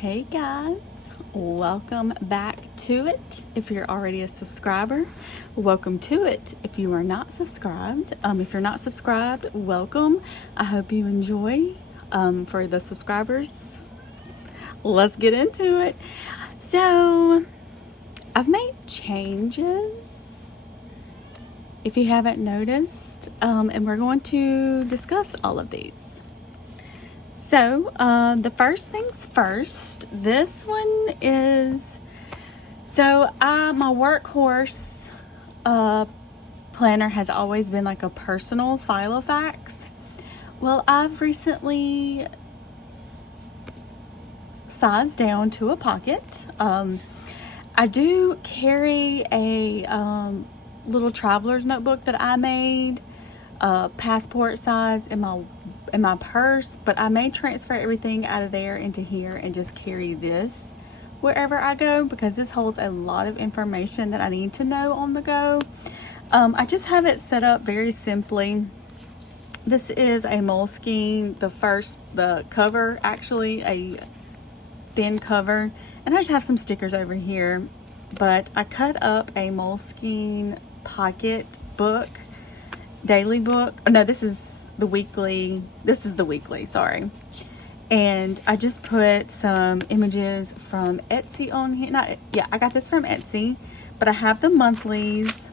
Hey guys, welcome back to it. If you're already a subscriber, welcome to it. If you are not subscribed, if you're not subscribed, welcome. I hope you enjoy. For the subscribers, let's get into it. So I've made changes, if you haven't noticed, and we're going to discuss all of these. So, the first things first, this one is, my workhorse planner has always been like a personal file of facts. Well, I've recently sized down to a pocket. I do carry a little traveler's notebook that I made, passport size in my purse, but I may transfer everything out of there into here and just carry this wherever I go, because this holds a lot of information that I need to know on the go. I just have it set up very simply. This is a Moleskine, the cover, actually a thin cover, and I just have some stickers over here, but I cut up a Moleskine pocket book, daily book. Oh, no, this is the weekly, sorry. And I just put some images from Etsy on here. I got this from Etsy, but I have the monthlies.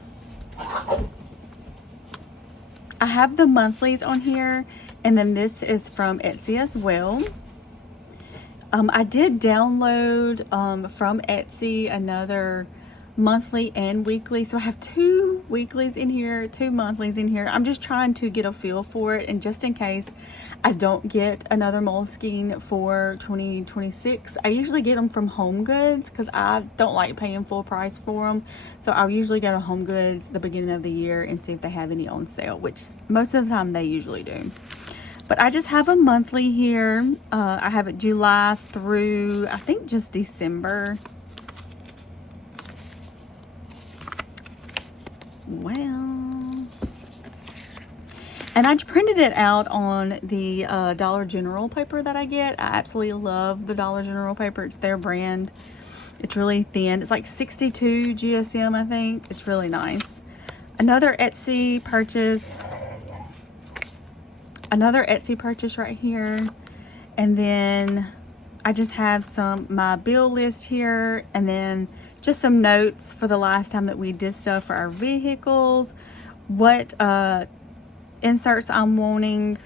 On here, and then this is from Etsy as well. I did download from Etsy another monthly and weekly, so I have two weeklies in here, two monthlies in here. I'm just trying to get a feel for it, and just in case I don't get another Moleskine for 2026, I usually get them from Home Goods because I don't like paying full price for them. So I'll usually go to Home Goods the beginning of the year and see if they have any on sale, which most of the time they usually do. But I just have a monthly here. I have it July through, I think, just December. Well, and I printed it out on the Dollar General paper that I get. I absolutely love the Dollar General paper. It's their brand. It's really thin. It's like 62 GSM, I think. It's really nice. Another Etsy purchase right here. And then I just have my bill list here, and then just some notes for the last time that we did stuff for our vehicles, what inserts I'm wanting,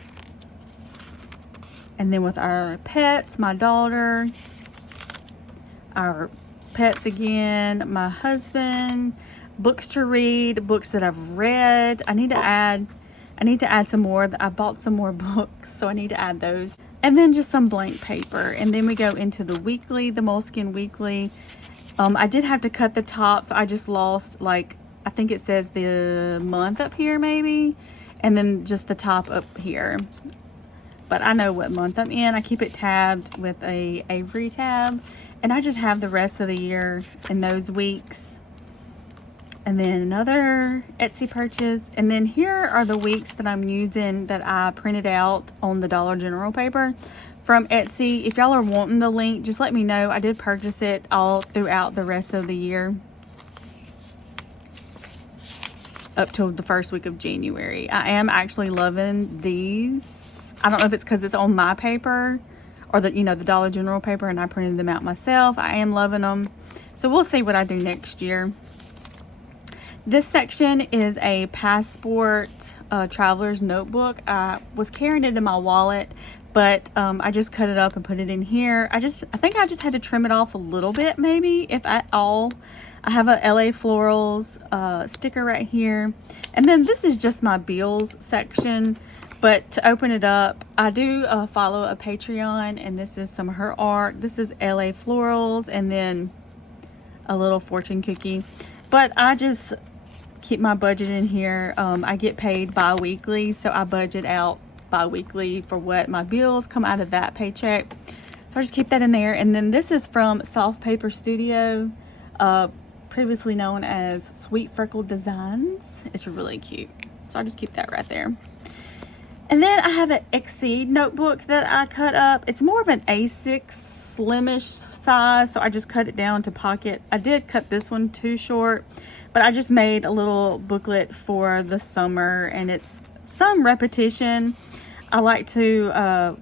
and then with our pets, my daughter, our pets again, my husband, books to read, books that I've read. I need to add some more. I bought some more books, so I need to add those. And then just some blank paper. And then we go into the weekly, the Moleskine weekly. I did have to cut the top, so I just lost, like, I think it says the month up here maybe, and then just the top up here. But I know what month I'm in. I keep it tabbed with a Avery tab, and I just have the rest of the year in those weeks. And then another Etsy purchase. And then here are the weeks that I'm using that I printed out on the Dollar General paper from Etsy. If y'all are wanting the link, just let me know. I did purchase it all throughout the rest of the year, up till the first week of January. I am actually loving these. I don't know if it's because it's on my paper or the Dollar General paper, and I printed them out myself. I am loving them. So we'll see what I do next year. This section is a passport traveler's notebook. I was carrying it in my wallet, but I just cut it up and put it in here. I think I just had to trim it off a little bit, maybe, if at all. I have a LA Florals sticker right here. And then this is just my bills section. But to open it up, I do follow a Patreon, and this is some of her art. This is LA Florals, and then a little fortune cookie. But I just keep my budget in here. I get paid bi-weekly, so I budget out bi-weekly for what my bills come out of that paycheck. So I just keep that in there. And then this is from Soft Paper Studio, previously known as Sweet Freckle Designs. It's really cute. So I just keep that right there. And then I have an Exceed notebook that I cut up. It's more of an A6 slimish size, so I just cut it down to pocket. I did cut this one too short, but I just made a little booklet for the summer, and it's some repetition. I like to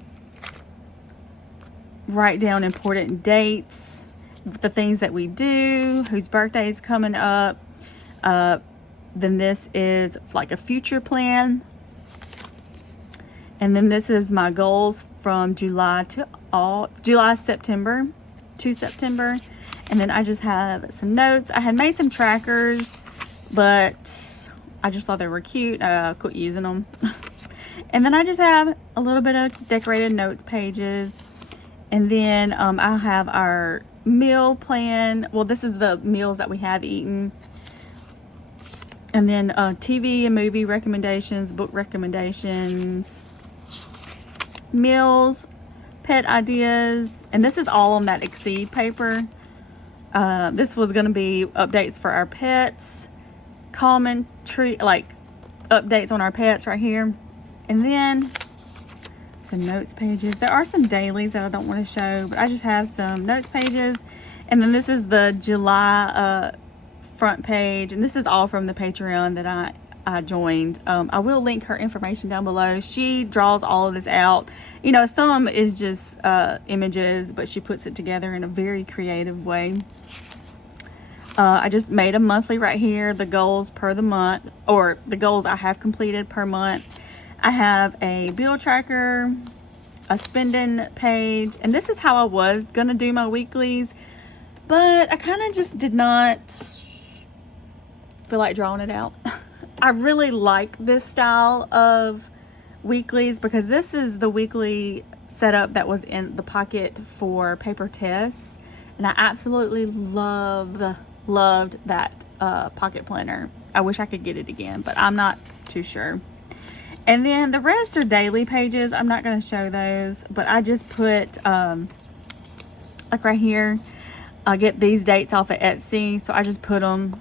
write down important dates, the things that we do, whose birthday is coming up. Then this is like a future plan. And then this is my goals from September to September. And then I just have some notes. I had made some trackers, but I just thought they were cute. I quit using them. And then I just have a little bit of decorated notes pages. And then I have our meal plan. Well, this is the meals that we have eaten. And then TV and movie recommendations, book recommendations, meals, pet ideas, and this is all on that Exceed paper. This was going to be updates for our pets, commentary, like updates on our pets right here. And then some notes pages. There are some dailies that I don't want to show, but I just have some notes pages. And then this is the July front page, and this is all from the Patreon that I joined. I will link her information down below. She draws all of this out. You know, some is just images, but she puts it together in a very creative way. I just made a monthly right here, the goals per the month, or the goals I have completed per month. I have a bill tracker, a spending page, and this is how I was gonna do my weeklies, but I kind of just did not feel like drawing it out. I really like this style of weeklies because this is the weekly setup that was in the pocket for paper tests, and I absolutely loved that pocket planner. I wish I could get it again, but I'm not too sure. And then the rest are daily pages. I'm not going to show those, but I just put like right here, I get these dates off of Etsy, so I just put them.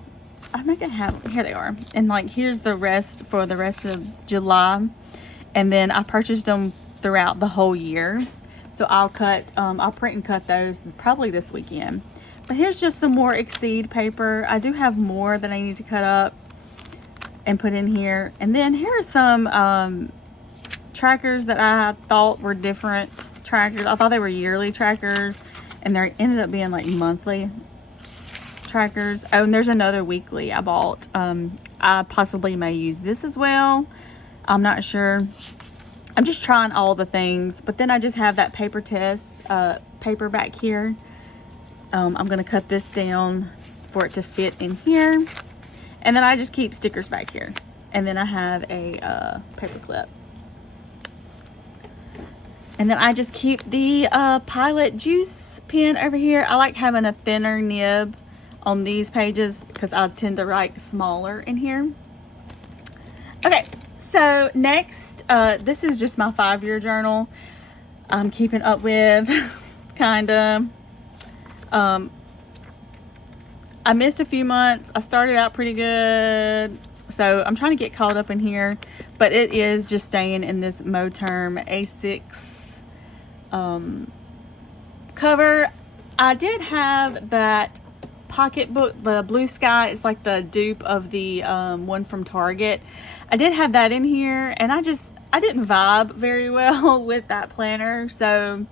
I think I have, here they are. And like, here's the rest for the rest of July. And then I purchased them throughout the whole year. So I'll print and cut those probably this weekend. But here's just some more Exceed paper. I do have more that I need to cut up and put in here. And then here are some trackers that I thought were different trackers. I thought they were yearly trackers, and they ended up being like monthly trackers. Oh, and there's another weekly I bought. I possibly may use this as well. I'm not sure. I'm just trying all the things. But then I just have that paper test paper back here. I'm going to cut this down for it to fit in here. And then I just keep stickers back here. And then I have a paper clip. And then I just keep the Pilot juice pen over here. I like having a thinner nib on these pages because I tend to write smaller in here. Okay, so next, this is just my 5-year journal I'm keeping up with, kind of. I missed a few months. I started out pretty good, so I'm trying to get caught up in here, but it is just staying in this Moterm A6 cover. I did have that pocketbook, the Blue Sky. It's like the dupe of the one from Target. I did have that in here, and I didn't vibe very well with that planner, so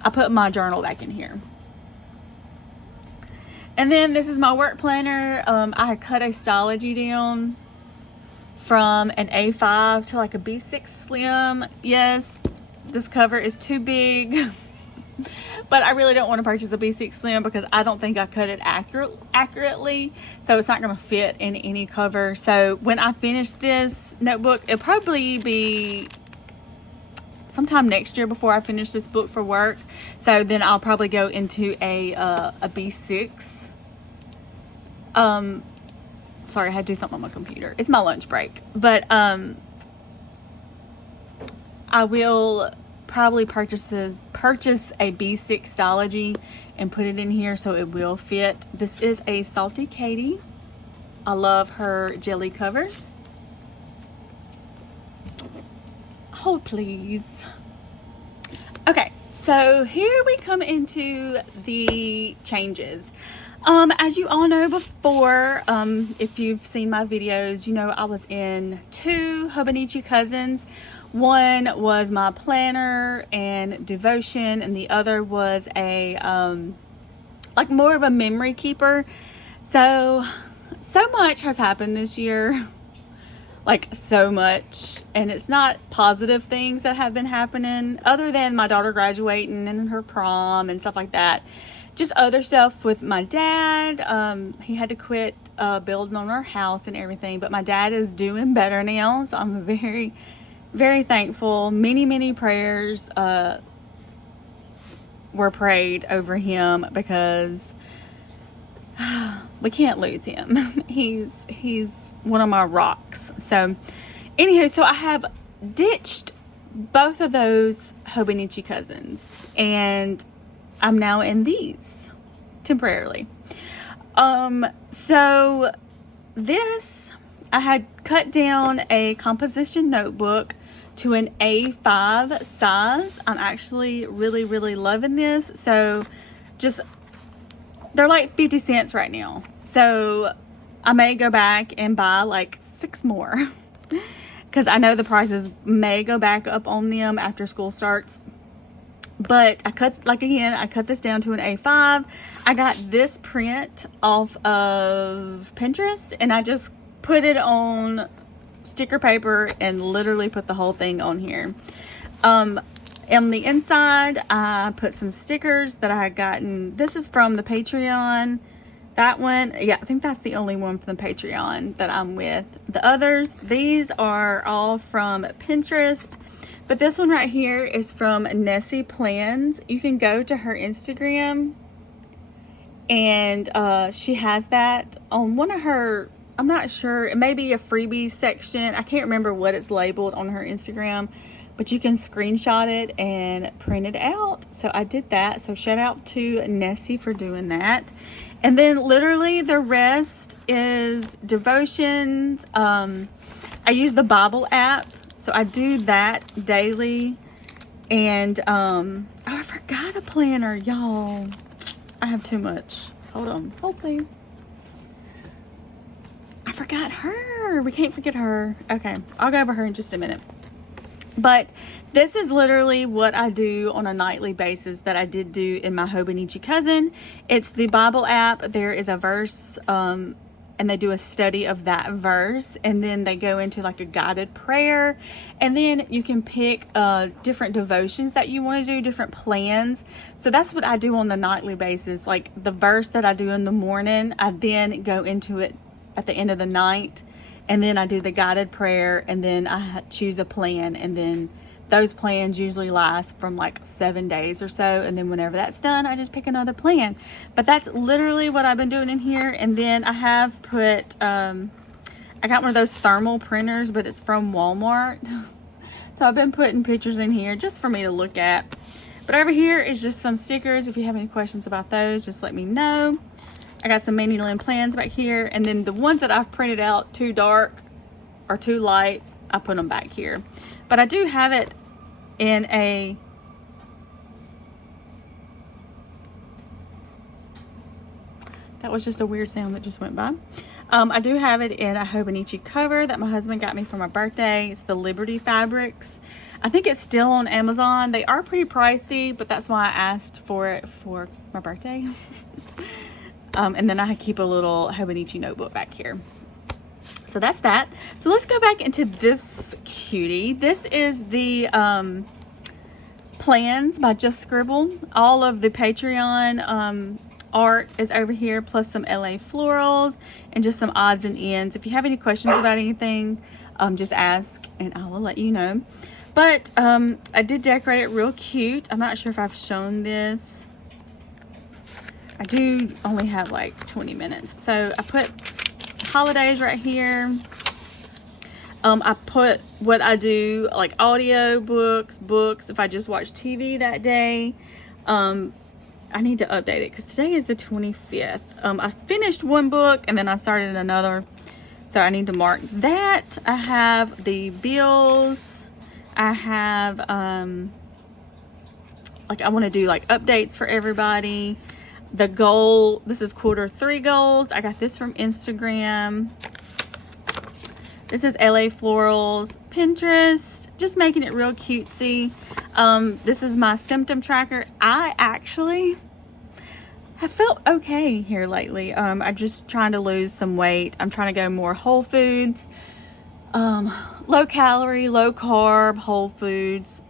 I put my journal back in here. And then this is my work planner. I had cut a stylogy down from an A5 to like a B6 slim. Yes, this cover is too big. But I really don't want to purchase a B6 slim because I don't think I cut it accurately. So it's not going to fit in any cover. So when I finish this notebook, it'll probably be sometime next year before I finish this book for work. So then I'll probably go into a B6. Sorry, I had to do something on my computer. It's my lunch break. But I will probably purchase a B6 stylogy and put it in here so it will fit. This is a Salty Katie. I love her jelly covers. Hold, please. Okay, so here we come into the changes. As you all know before, if you've seen my videos, you know I was in 2 Hobonichi cousins. One was my planner and devotion, and the other was a like more of a memory keeper. So much has happened this year, like so much, and it's not positive things that have been happening other than my daughter graduating and her prom and stuff like that. Just other stuff with my dad. He had to quit building on our house and everything, but my dad is doing better now, so I'm very, very thankful. Many prayers were prayed over him because we can't lose him. He's one of my rocks. So anywho, so I have ditched both of those Hobonichi cousins, and I'm now in these temporarily. So this, I had cut down a composition notebook to an A5 size. I'm actually really loving this. So just, they're like 50 cents right now. So I may go back and buy like 6 more because I know the prices may go back up on them after school starts. But I cut this down to an A5. I got this print off of Pinterest, and I just put it on sticker paper and literally put the whole thing on here. On the inside, I put some stickers that I had gotten. This is from the Patreon. That one, yeah, I think that's the only one from the Patreon that I'm with. The others, these are all from Pinterest. But this one right here is from Nessie Plans. You can go to her Instagram, and she has that on one of her, I'm not sure, it may be a freebies section. I can't remember what it's labeled on her Instagram, but you can screenshot it and print it out. So I did that. So shout out to Nessie for doing that. And then literally the rest is devotions. I use the Bible app. So I do that daily. And, oh, I forgot a planner, y'all. I have too much. Hold on. Hold, please. I forgot her. We can't forget her. Okay. I'll go over her in just a minute. But this is literally what I do on a nightly basis that I did do in my Hobonichi cousin. It's the Bible app. There is a verse, and they do a study of that verse, and then they go into like a guided prayer, and then you can pick different devotions that you want to do, different plans. So that's what I do on the nightly basis. Like the verse that I do in the morning, I then go into it at the end of the night, and then I do the guided prayer, and then I choose a plan, and then those plans usually last from like 7 days or so, and then whenever that's done, I just pick another plan. But that's literally what I've been doing in here. And then I have put, I got one of those thermal printers, but it's from Walmart. So I've been putting pictures in here just for me to look at. But over here is just some stickers. If you have any questions about those, just let me know. I got some Mandy Lynn plans back here, and then the ones that I've printed out too dark or too light, I put them back here. But I do have it in a, that was just a weird sound that just went by. I do have it in a Hobonichi cover that my husband got me for my birthday. It's the Liberty Fabrics. I think it's still on Amazon. They are pretty pricey, but that's why I asked for it for my birthday. And then I keep a little Hobonichi notebook back here. So that's that. So let's go back into this cutie. This is the plans by Just Scribble. All of the Patreon art is over here, plus some LA florals and just some odds and ends. If you have any questions about anything, just ask and I will let you know. But I did decorate it real cute. I'm not sure if I've shown this. I do only have like 20 minutes. So I put holidays right here. I put what I do, like audio books, if I just watch TV that day. I need to update it because today is the 25th. I finished one book and then I started another, so I need to mark that. I have the bills I have, like I want to do like updates for everybody. The goal, this is Q3 goals. I got this from Instagram. This is LA Florals, Pinterest, just making it real cutesy. This is my symptom tracker. I actually have felt okay here lately. I'm just trying to lose some weight. I'm trying to go more whole foods, low calorie, low carb, whole foods,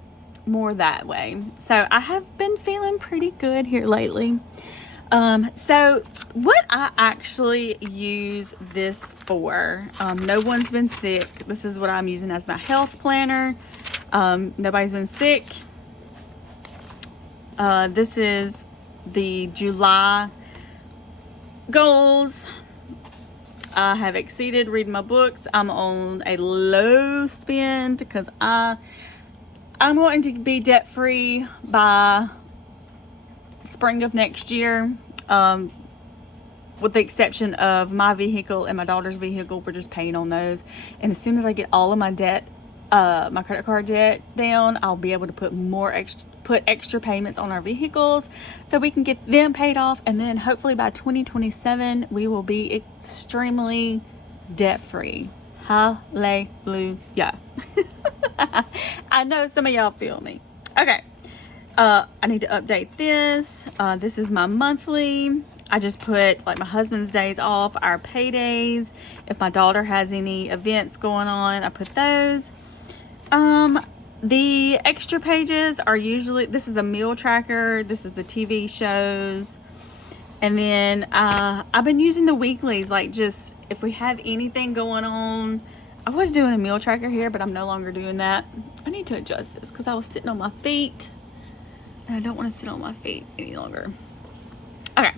more that way. So I have been feeling pretty good here lately. So what I actually use this for, no one's been sick. This is what I'm using as my health planner. Nobody's been sick. This is the July goals. I have exceeded reading my books. I'm on a low spend because I'm wanting to be debt free by spring of next year, with the exception of my vehicle and my daughter's vehicle. We're just paying on those, and as soon as I get all of my debt, my credit card debt down, I'll be able to put extra payments on our vehicles so we can get them paid off, and then hopefully by 2027 we will be extremely debt free. Hallelujah. I know some of y'all feel me. Okay. I need to update this. This is my monthly. I just put like my husband's days off, our paydays. If my daughter has any events going on, I put those. The extra pages are usually, this is a meal tracker. This is the TV shows. And then I've been using the weeklies, like just if we have anything going on. I was doing a meal tracker here, but I'm no longer doing that. I need to adjust this because I was sitting on my feet. And I don't want to sit on my feet any longer. Okay.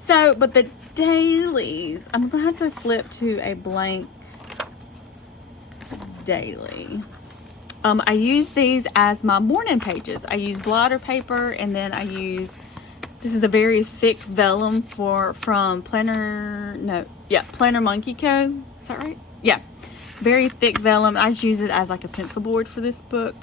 So, but the dailies, I'm going to have to flip to a blank daily. I use these as my morning pages. I use blotter paper, and then I use, this is a very thick vellum from Planner Monkey Co. Is that right? Yeah. Very thick vellum. I just use it as like a pencil board for this book.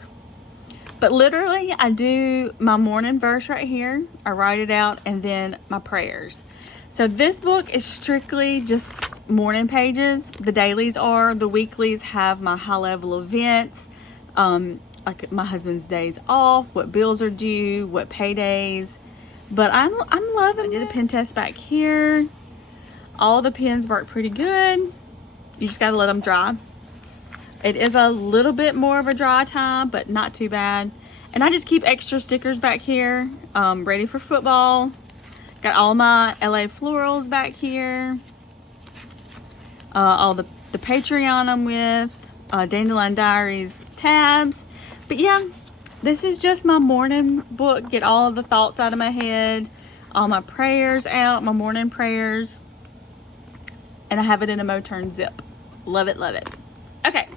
But literally, I do my morning verse right here. I write it out, and then my prayers. So this book is strictly just morning pages. The dailies are. The weeklies have my high-level events, like my husband's days off, what bills are due, what paydays. But I'm loving it. I did a pen test back here. All the pens work pretty good. You just gotta let them dry. It is a little bit more of a dry time, but not too bad. And I just keep extra stickers back here, ready for football. Got all my LA Florals back here. All the Patreon I'm with, Dandelion Diaries tabs. But yeah, this is just my morning book. Get all of the thoughts out of my head, all my prayers out, my morning prayers. And I have it in a Moturn zip. Love it, love it. Okay,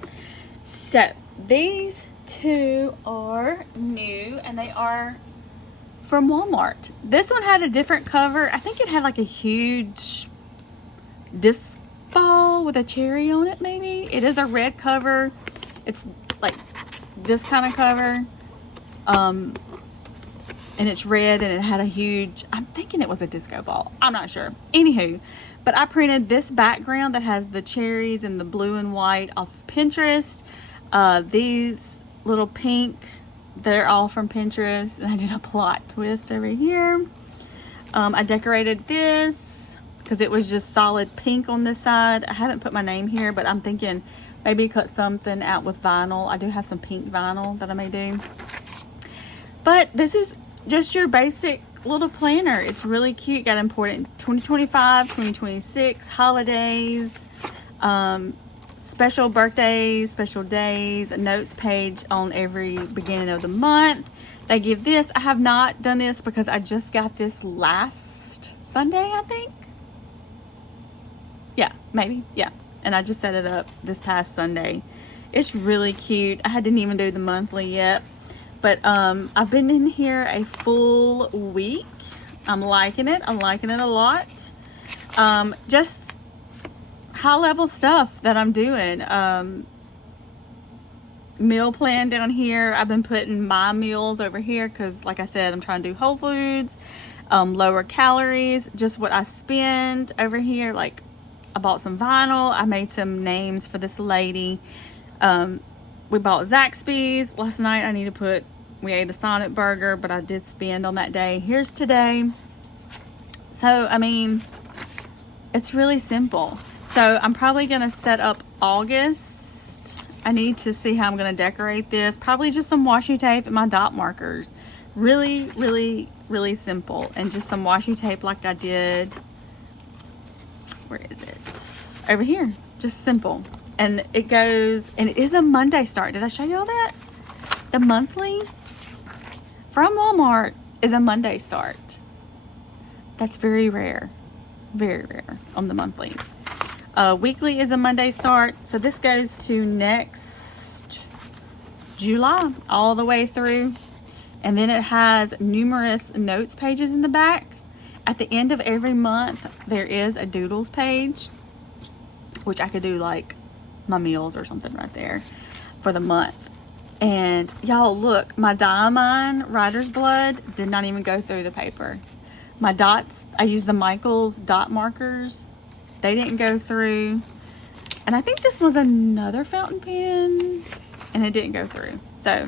so these two are new, and they are from Walmart. This one had a different cover. I think it had like a huge disc ball with a cherry on it, maybe. It is a red cover. It's like this kind of cover. And it's red, and it had a huge, I'm thinking it was a disco ball. I'm not sure. Anywho, but I printed this background that has the cherries and the blue and white off of Pinterest. These little pink, they're all from Pinterest. And I did a plot twist over here. I decorated this because it was just solid pink on this side. I haven't put my name here, but I'm thinking maybe cut something out with vinyl. I do have some pink vinyl that I may do. But this is just your basic little planner. It's really cute. Got important 2025, 2026, holidays, special birthdays, special days, a notes page on every beginning of the month. They give this. I have not done this because I just got this last Sunday, I think. Yeah, maybe. Yeah. And I just set it up this past Sunday. It's really cute. I didn't even do the monthly yet. But I've been in here a full week. I'm liking it. I'm liking it a lot. Just high level stuff that I'm doing. meal plan down here. I've been putting my meals over here because, like I said, I'm trying to do whole foods, lower calories, just what I spend over here. Like, I bought some vinyl. I made some names for this lady. We bought Zaxby's last night. We ate a Sonic burger, but I did spend on that day. Here's today. So, I mean, it's really simple. So I'm probably going to set up August. I need to see how I'm going to decorate this. Probably just some washi tape and my dot markers. Really, really, really simple. And just some washi tape like I did. Where is it? Over here. Just simple. And it goes, and it is a Monday start. Did I show you all that? The monthly from Walmart is a Monday start. That's very rare. Very rare on the monthlies. Weekly is a Monday start. So this goes to next July all the way through. And then it has numerous notes pages in the back. At the end of every month, there is a doodles page, which I could do like my meals or something right there for the month. And y'all look, my Diamond Writer's Blood did not even go through the paper. My dots, I used the Michaels dot markers. They didn't go through. And I think this was another fountain pen and it didn't go through. So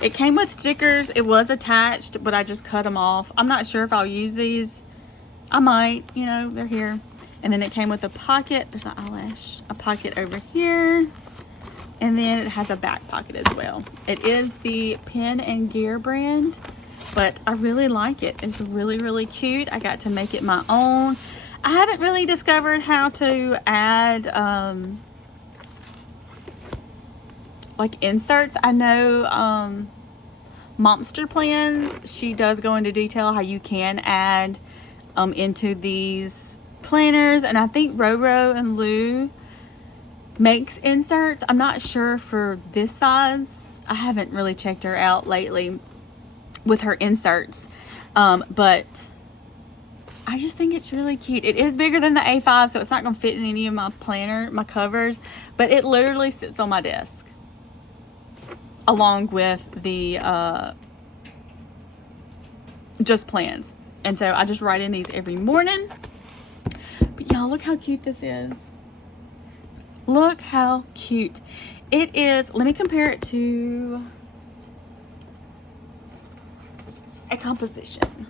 it came with stickers. It was attached, but I just cut them off. I'm not sure if I'll use these. I might, you know, they're here. And then it came with a pocket. There's an eyelash. A pocket over here. And then it has a back pocket as well. It is the Pen and Gear brand, but I really like it. It's really, really cute. I got to make it my own. I haven't really discovered how to add like inserts. I know Momster Plans, she does go into detail how you can add into these planners, and I think Roro and Lou makes inserts. I'm not sure for this size. I haven't really checked her out lately with her inserts, but I just think it's really cute. It is bigger than the A5, so it's not going to fit in any of my my covers, but it literally sits on my desk along with the Just Plans. And so I just write in these every morning. But y'all, look how cute this is. Look how cute it is. Let me compare it to a composition.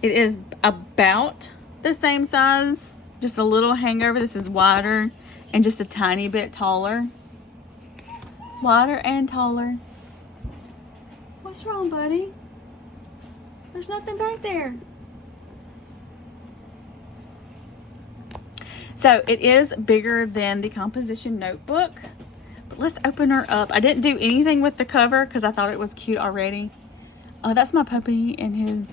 It is about the same size, just a little hangover. This is wider and just a tiny bit taller. Wider and taller. What's wrong, buddy? There's nothing back there. So it is bigger than the composition notebook, but let's open her up. I didn't do anything with the cover because I thought it was cute already. That's my puppy and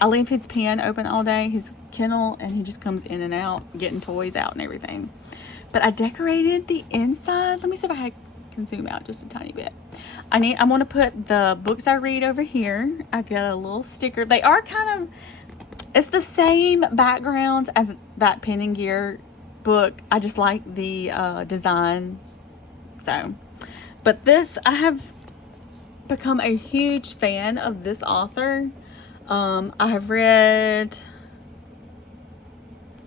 I leave his pen open all day, his kennel, and he just comes in and out, getting toys out and everything. But I decorated the inside. Let me see if I can zoom out just a tiny bit. I want to put the books I read over here. I got a little sticker. They are kind of, it's the same background as that Pen and Gear book. I just like the design. So, but this, I have become a huge fan of this author. I have read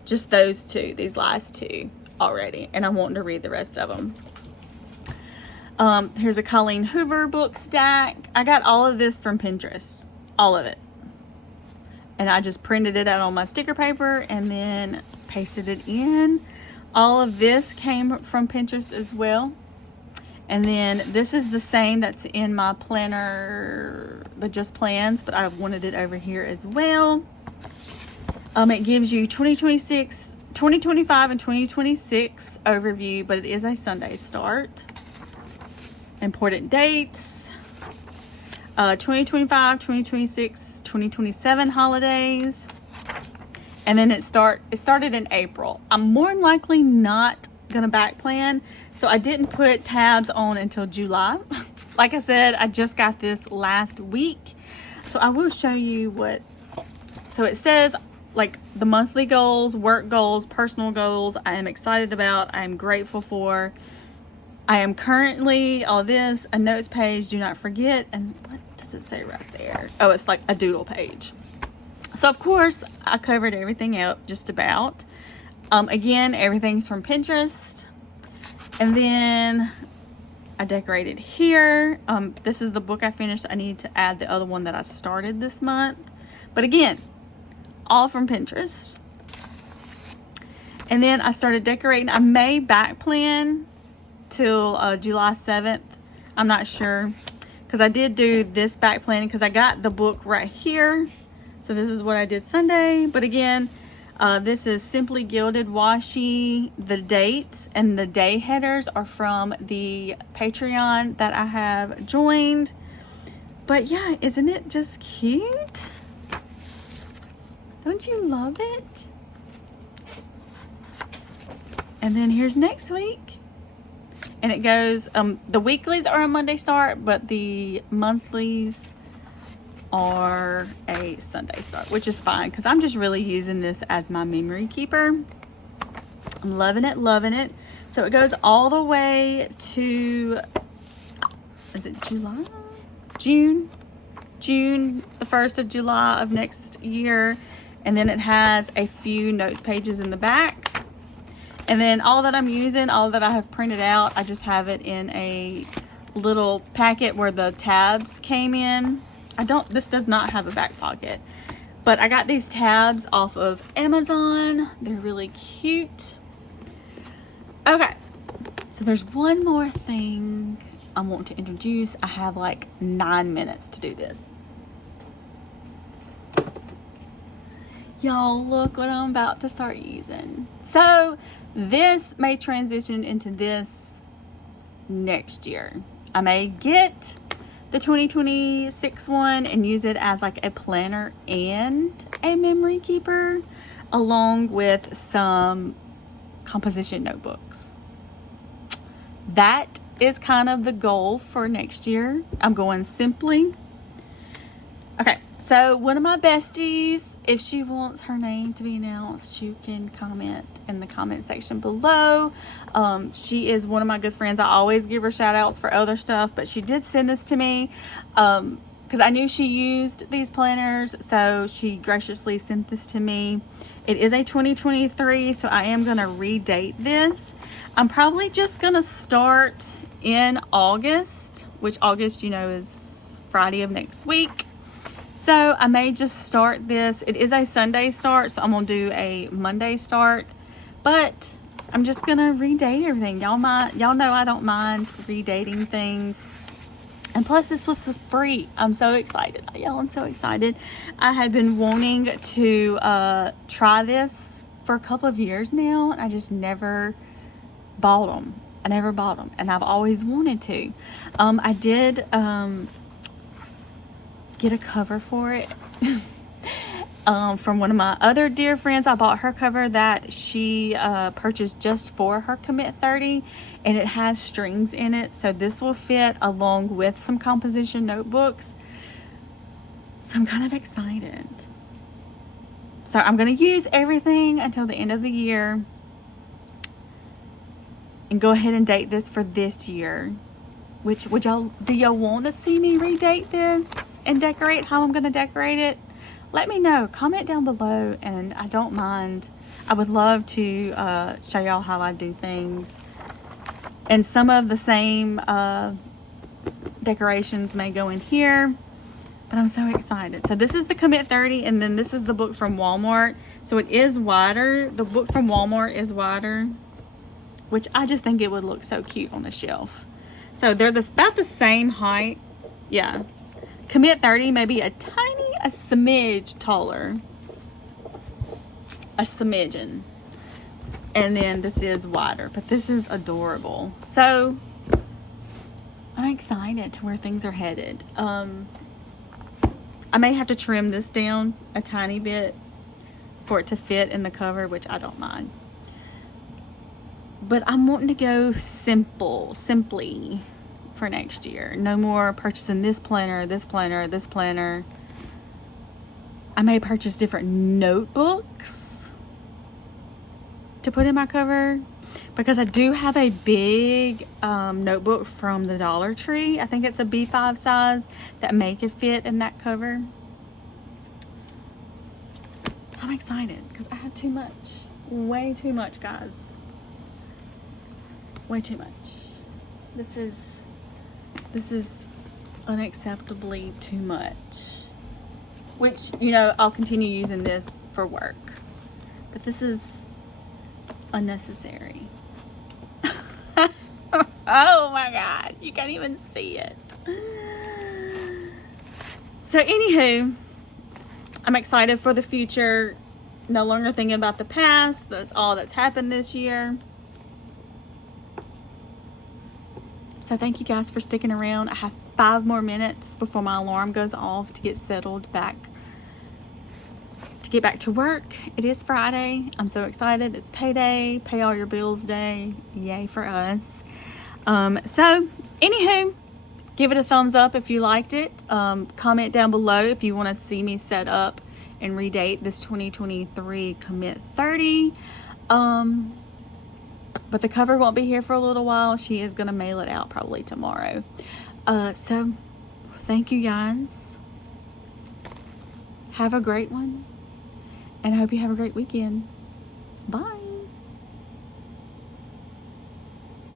just these last two already, and I'm wanting to read the rest of them. Here's a Colleen Hoover book stack. I got all of this from Pinterest, all of it. And I just printed it out on my sticker paper and then pasted it in. All of this came from Pinterest as well. And then this is the same that's in my planner, the Just Plans, but I wanted it over here as well. It gives you 2025 and 2026 overview, but it is a Sunday start. Important dates, 2025, 2026, 2027 holidays. And then it started in April. I'm more than likely not gonna back plan, so I didn't put tabs on until July. Like I said, I just got this last week, so I will show you so it says like the monthly goals, work goals, personal goals I am excited about, I am grateful for. I am currently, all this, a notes page, do not forget, and what does it say right there? Oh, it's like a doodle page. So of course, I covered everything up just about. Again, everything's from Pinterest. And then I decorated here. This is the book I finished. I need to add the other one that I started this month. But again, all from Pinterest. And then I started decorating. I may back plan till July 7th. I'm not sure. Because I did do this back planning because I got the book right here. So this is what I did Sunday. But again, this is Simply Gilded Washi. The dates and the day headers are from the Patreon that I have joined. But yeah, isn't it just cute? Don't you love it? And then here's next week. And it goes, the weeklies are a Monday start, but the monthlies are a Sunday start, which is fine because I'm just really using this as my memory keeper. I'm loving it, loving it. So it goes all the way to, is it July? June, the 1st of July of next year. And then it has a few notes pages in the back. And then all that I'm using, all that I have printed out, I just have it in a little packet where the tabs came in. This does not have a back pocket, but I got these tabs off of Amazon. They're really cute. Okay, so there's one more thing I want to introduce. I have like 9 minutes to do this. Y'all, look what I'm about to start using. So this may transition into this next year. I may get the 2026 one and use it as like a planner and a memory keeper, along with some composition notebooks. That is kind of the goal for next year. I'm going simply. Okay, so one of my besties, if she wants her name to be announced, you can comment in the comment section below. She is one of my good friends. I always give her shout outs for other stuff, but she did send this to me because I knew she used these planners, so she graciously sent this to me. It is a 2023, so I am going to redate this. I'm probably just going to start in August, which August, you know, is Friday of next week. So I may just start this. It is a Sunday start, so I'm going to do a Monday start. But I'm just going to redate everything. Y'all know I don't mind redating things. And plus, this was free. I'm so excited. Y'all, I'm so excited. I had been wanting to try this for a couple of years now. And I just never bought them. I never bought them. And I've always wanted to. I did get a cover for it. From one of my other dear friends. I bought her cover that she purchased just for her Commit 30, and it has strings in it, so this will fit along with some composition notebooks. So I'm kind of excited. So I'm going to use everything until the end of the year and go ahead and date this for this year. Which do y'all want to see me redate this and decorate how I'm going to decorate it? Let me know. Comment down below, and I don't mind. I would love to show y'all how I do things. And some of the same decorations may go in here, but I'm so excited. So this is the Commit 30, and then this is the book from Walmart. So it is wider. The book from Walmart is wider, which I just think it would look so cute on a shelf. So they're about the same height. Yeah. Commit 30, maybe a smidge taller. A smidgen. And then this is wider, but this is adorable. So I'm excited to where things are headed. I may have to trim this down a tiny bit for it to fit in the cover, which I don't mind. But I'm wanting to go simply for next year. No more purchasing this planner, this planner, this planner. I may purchase different notebooks to put in my cover. because I do have a big notebook from the Dollar Tree. I think it's a B5 size that may could fit in that cover. So I'm excited because I have too much. Way too much, guys. Way too much. This is unacceptably too much. Which, you know, I'll continue using this for work. But this is unnecessary. Oh my gosh, you can't even see it. So anywho, I'm excited for the future. No longer thinking about the past. That's all that's happened this year. So thank you guys for sticking around. I have 5 more minutes before my alarm goes off to get settled back, to get back to work. It is Friday. I'm so excited. It's payday, pay all your bills day. Yay for us. So anywho, give it a thumbs up if you liked it. Comment down below if you want to see me set up and redate this 2023 Commit 30. But the cover won't be here for a little while. She is going to mail it out probably tomorrow. So thank you guys. Have a great one. And I hope you have a great weekend. Bye.